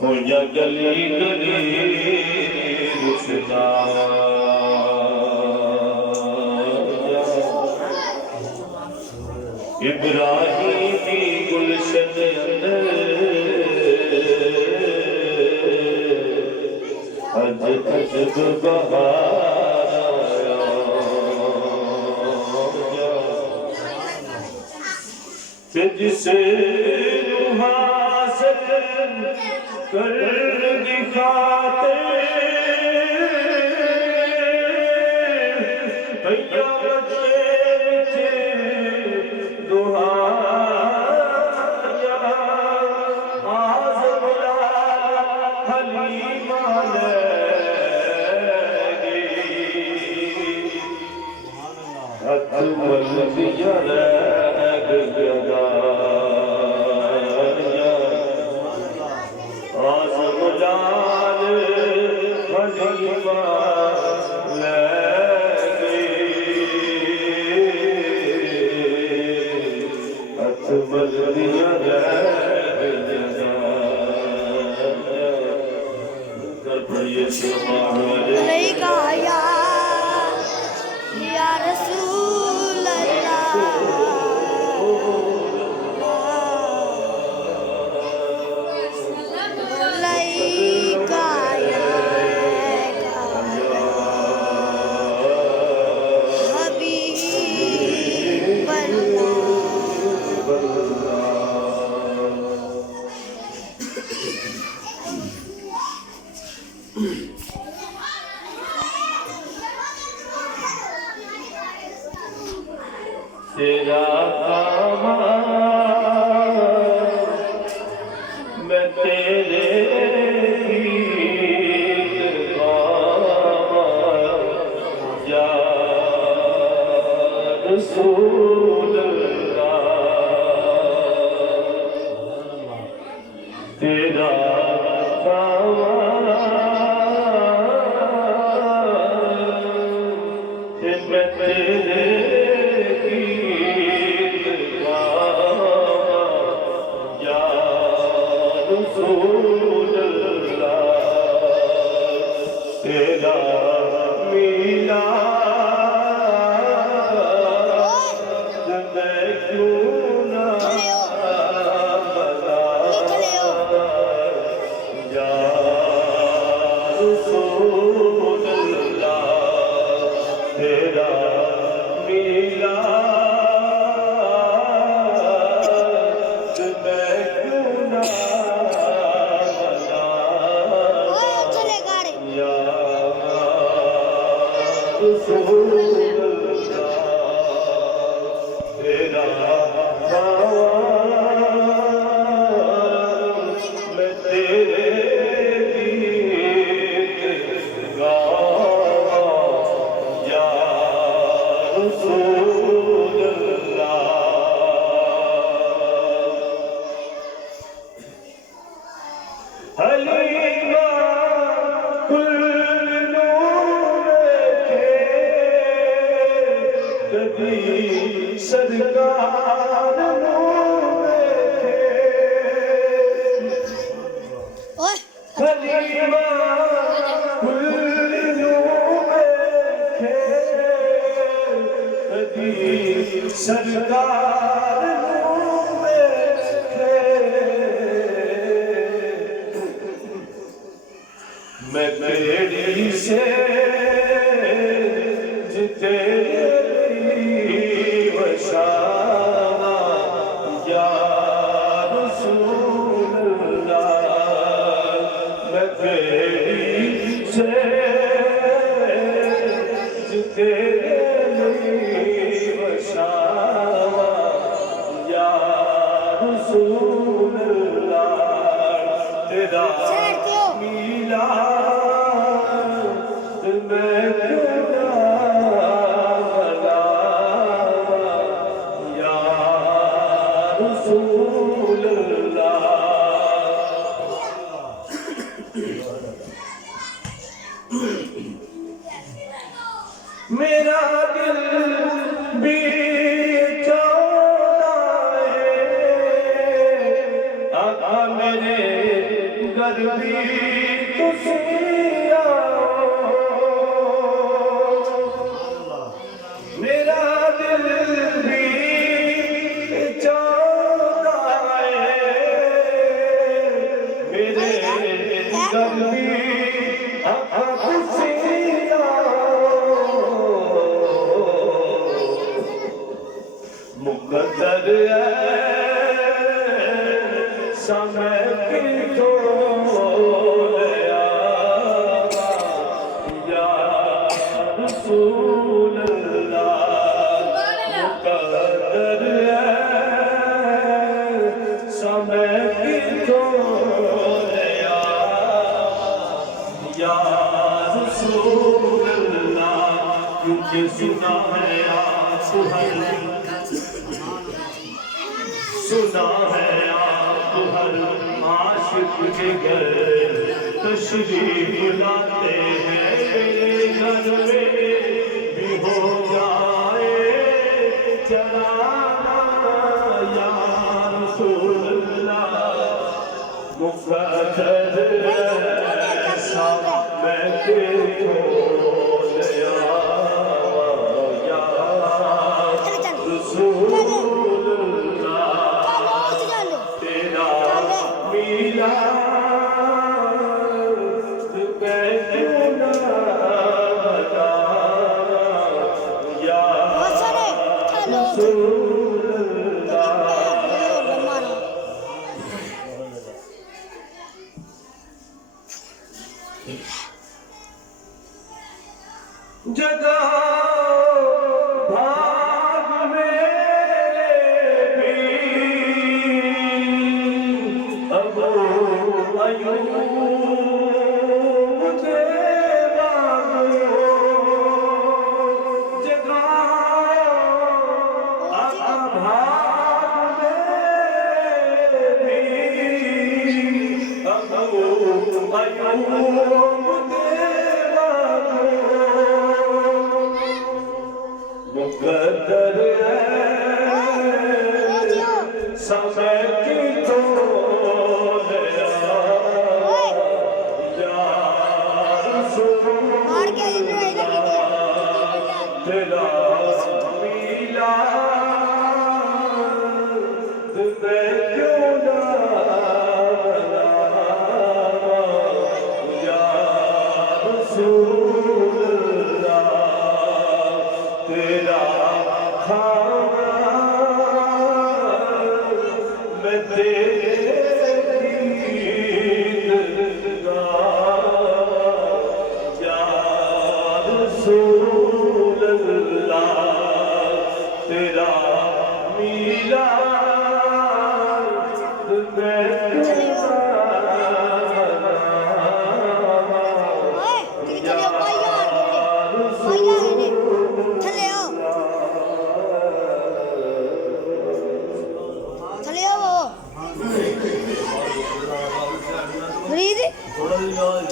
हो या गली गली रुसदा इब्राहिम की गुलशन अंदर अज अजब बहार आया जिसे हासिल कर दिखाते भैया बच्चे दुहाया आज़मला हलीमा लगी अतमल दिया रग गदा या रसूल तेरा कामा मैं तेरे गीत गावा या रसूल अल्लाह तेरा कामा मैं तेरे तेरा मीला मैं क्यों ना बता या रसूल अल्लाह तेरा मीला मैं क्यों ना तेरा मैं तेरे गीत गावा या रसूल अल्लाह हलीमा सरकार हलीमा सरकार मैं तेरी से जिते या रसूल अल्लाह मैं तेरी से तेरे बसावा या रसूल अल्लाह तेरा मीला मैं रसूल अल्लाह मेरा दिल भी चाहता है आका मेरे करदी तुसी आओ मेरा दिल भी चाहता है मेरे करदी तुसी आओ मुकद्दर है समय की या रसूल अल्लाह मुकद्दर है समय की या रसूल अल्लाह क्योंकि सुना है सुना है आप हर आशिक के घर तशरीफ लाते हैं घर में भी हो जाए चलाना या रसूल अल्लाह मुक़द्दर ऐसा मैं देखो या रसूल जगा भाग मेरे भी अब अयूब थे मानो जगा भाग मेरे भी अब अयूब मुक़द्दर है समय की या रसूल तेरा मिला मैं क्यों ना या रसूल तेरा खाना मैं तेरी दीदा या रसूल अल्लाह तेरा मिला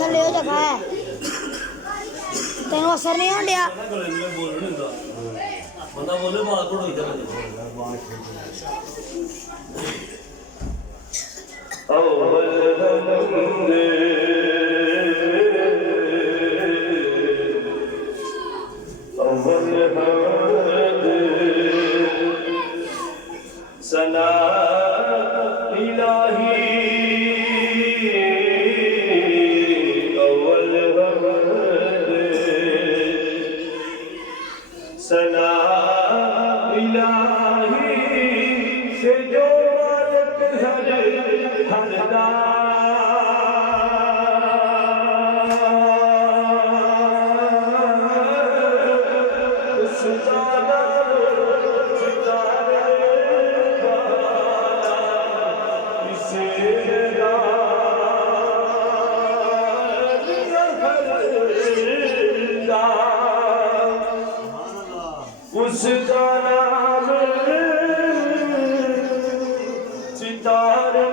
थले हो जगह है तेन असर नहीं होने दिया बंदा बोले बाल कोड़ होई जावे सना इलाही सना इलाही से जो मालिक हरदा उसका नाम सितारे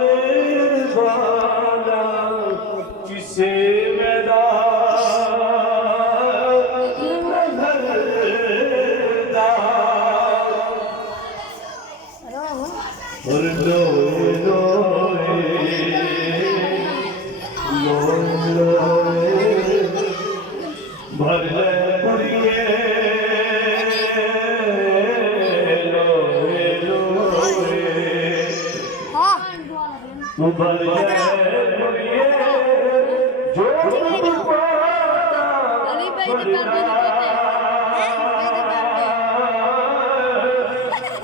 वाला किसे भर ले कुड़िए लोए लोए ਹਾਂ भर ले कुड़िए जो ਅਲੀ ਭਾਈ ਦੇ ਕਰਦੇ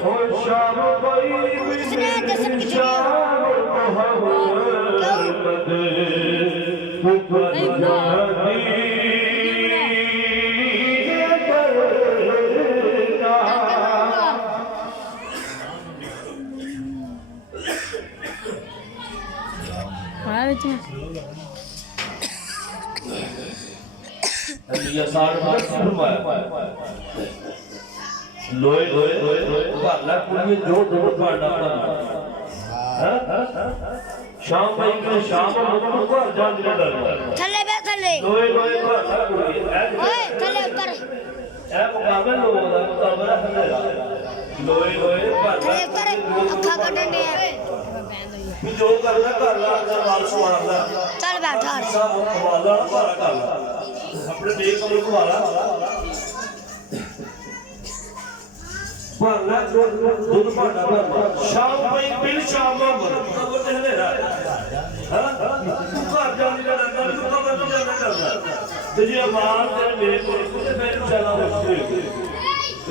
ओ शाम कोई उसने दर्शन की शाम मोहम्मद ऊपर जाती ਹਾਂ ਵਿੱਚ ਇਹ ਸਾਲ ਬਾਅਦ ਫਰਮਾਇਆ ਲੋਏ ਲੋਏ ਘਰ ਲੈ ਕੁੜੀਏ ਜੋ ਦੋ ਤੁਹਾਡਾ ਸ਼ਾਮ ਪਈ ਕਿ ਸ਼ਾਮ ਨੂੰ ਘਰ ਜਾਣ ਦੀ ਡਰ ਥੱਲੇ ਬੈ ਥੱਲੇ ਲੋਏ ਲੋਏ ਘਰ ਲੈ ਕੁੜੀਏ ਓਏ ਥੱਲੇ ਉਤਰ ਇਹ ਮੁਕਾਬਲਾ ਲੋਕਾਂ ਦਾ ਮੁਕਾਬਲਾ ਹੰਦੇਰਾ ਲੋਏ ਲੋਏ ਘਰ ਥੱਲੇ ਉਤਰ ਅੱਖਾਂ ਕੱਢਣ ਦੇ ਵੀ ਜੋ ਕਰਨਾ ਘਰ ਲਾ ਅੰਦਰ ਵਾਲ ਸਵਾਰਦਾ ਚੱਲ ਬੈਠਾ ਸਭ ਹਵਾਲਾ ਨਾ ਭਾਰਾ ਕਰ ਲਾ ਆਪਣੇ ਦੇਖ ਕਮਲ ਹਵਾਲਾ ਭਾਰਨਾ ਦੁੱਧ ਭਾਂਡਾ ਭਰਨਾ ਸ਼ਾਮ ਪਈ ਬਿਨ ਸ਼ਾਮ ਨੂੰ ਕਬਰ ਤੇ ਹਨੇਰਾ ਹਾਂ ਤੂੰ ਘਰ ਜਾਣ ਦੀ ਡਰਦਾ ਤੂੰ ਕਬਰ ਤੇ ਜਾਣਾ ਡਰਦਾ ਤੇ ਜੇ ਮਾਲ ਤੇਰੇ ਮੇਰੇ ਕੋਲ ਤੇ ਫਿਰ ਚਲਾ ਹੋ